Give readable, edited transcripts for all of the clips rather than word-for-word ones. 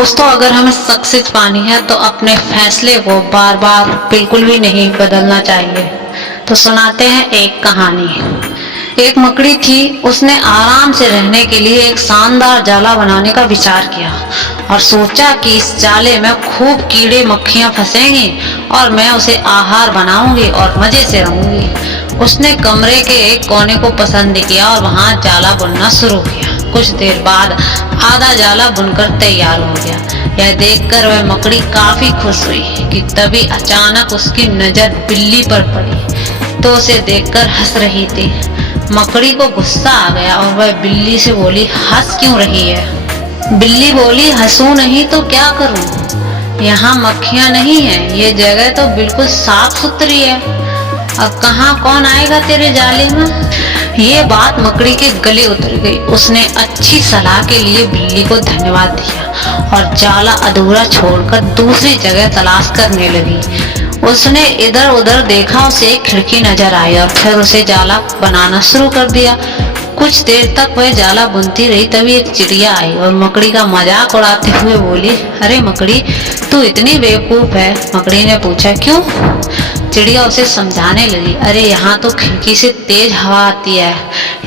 दोस्तों, अगर हमें सक्सेस पानी है तो अपने फैसले को बार बार बिल्कुल भी नहीं बदलना चाहिए। तो सुनाते हैं एक कहानी। एक मकड़ी थी। उसने आराम से रहने के लिए एक शानदार जाला बनाने का विचार किया और सोचा कि इस जाले में खूब कीड़े मक्खियां फंसेंगी और मैं उसे आहार बनाऊंगी और मजे से रहूंगी। उसने कमरे के एक कोने को पसंद किया और वहां जाला बुनना शुरू किया। कुछ देर बाद आधा जाला बुनकर तैयार हो गया। यह देखकर वह मकड़ी काफी खुश हुई कि तभी अचानक उसकी नजर बिल्ली पर पड़ी तो उसे देखकर हंस रही थी। मकड़ी को गुस्सा आ गया और वह बिल्ली से बोली, हंस क्यों रही है? बिल्ली बोली, हंसू नहीं तो क्या करूं? यहाँ मक्खियां नहीं है, ये जगह तो बिल्कुल साफ सुथरी है। अब कहाँ कौन आएगा तेरे जाले में? ये बात मकड़ी के गले उतर गई। उसने अच्छी सलाह के लिए बिल्ली को धन्यवाद दिया और जाला अधूरा छोड़कर दूसरी जगह तलाश करने लगी। उसने इधर उधर देखा, उसे एक खिड़की नजर आई और फिर उसे जाला बनाना शुरू कर दिया। कुछ देर तक वह जाला बुनती रही, तभी एक चिड़िया आई और मकड़ी का मजाक उड़ाते हुए बोली, अरे मकड़ी, तू इतनी बेवकूफ है? मकड़ी ने पूछा, क्यों? चिड़िया उसे समझाने लगी, अरे यहाँ तो खिड़की से तेज हवा आती है,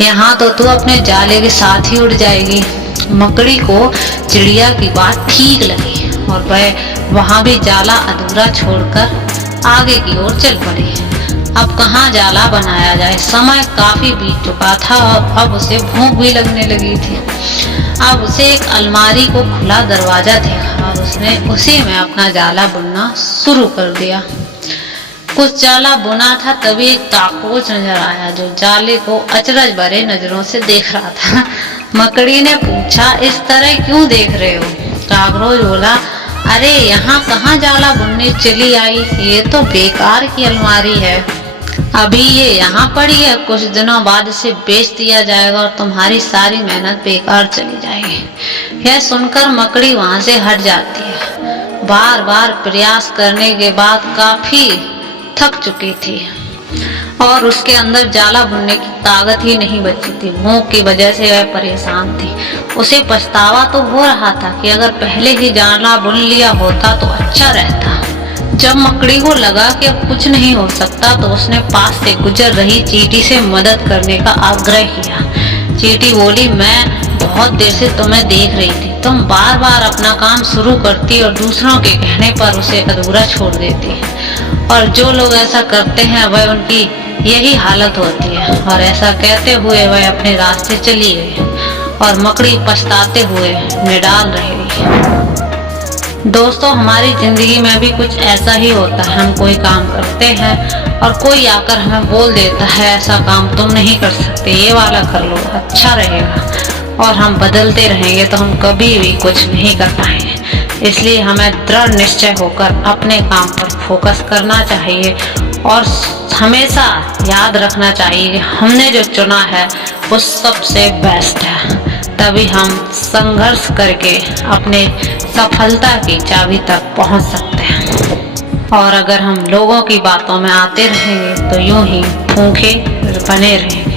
यहाँ तो तू अपने जाले के साथ ही उड़ जाएगी। मकड़ी को चिड़िया की बात ठीक लगी और वह वहां भी जाला अधूरा छोड़कर आगे की ओर चल पड़ी। अब कहाँ जाला बनाया जाए? समय काफी बीत चुका था और अब उसे भूख भी लगने लगी थी। अब उसे एक अलमारी को खुला दरवाजा देखा और उसने उसी में अपना जाला बुनना शुरू कर दिया। कुछ जाला बुना था, तभी एक काकरोच नजर आया जो जाले को अचरज भरे नजरों से देख रहा था। मकड़ी ने पूछा, इस तरह क्यों देख रहे हो? काकरोच बोला, अरे यहाँ कहाँ जाला बुनने चली आई, ये तो बेकार की अलमारी है। अभी ये यहाँ पड़ी है, कुछ दिनों बाद इसे बेच दिया जाएगा और तुम्हारी सारी मेहनत बेकार चली जाएगी। यह सुनकर मकड़ी वहां से हट जाती है। बार बार प्रयास करने के बाद काफी थक चुकी थी और उसके अंदर जाला बुनने की ताकत ही नहीं बची थी। भूख की वजह से वह परेशान थी। उसे पछतावा तो हो रहा था कि अगर पहले ही जाला बुन लिया होता तो अच्छा रहता। जब मकड़ी को लगा कि अब कुछ नहीं हो सकता तो उसने पास से गुजर रही चींटी से मदद करने का आग्रह किया। चींटी बोली, मैं बहुत देर से तुम्हें देख रही थी, तुम बार बार अपना काम शुरू करती और दूसरों के कहने पर उसे अधूरा छोड़ देती, और जो लोग ऐसा करते हैं वह उनकी यही हालत होती है। और ऐसा कहते हुए वह अपने रास्ते चली गई और मकड़ी पछताते हुए निडाल रही। दोस्तों, हमारी जिंदगी में भी कुछ ऐसा ही होता है। हम कोई काम करते हैं और कोई आकर हमें बोल देता है, ऐसा काम तुम नहीं कर सकते, ये वाला कर लो, अच्छा रहेगा, और हम बदलते रहेंगे तो हम कभी भी कुछ नहीं कर पाएंगे। इसलिए हमें दृढ़ निश्चय होकर अपने काम पर फोकस करना चाहिए और हमेशा याद रखना चाहिए कि हमने जो चुना है वो सबसे बेस्ट है। तभी हम संघर्ष करके अपने सफलता की चाबी तक पहुंच सकते हैं। और अगर हम लोगों की बातों में आते रहेंगे तो यूं ही भूखे बने रहेंगे।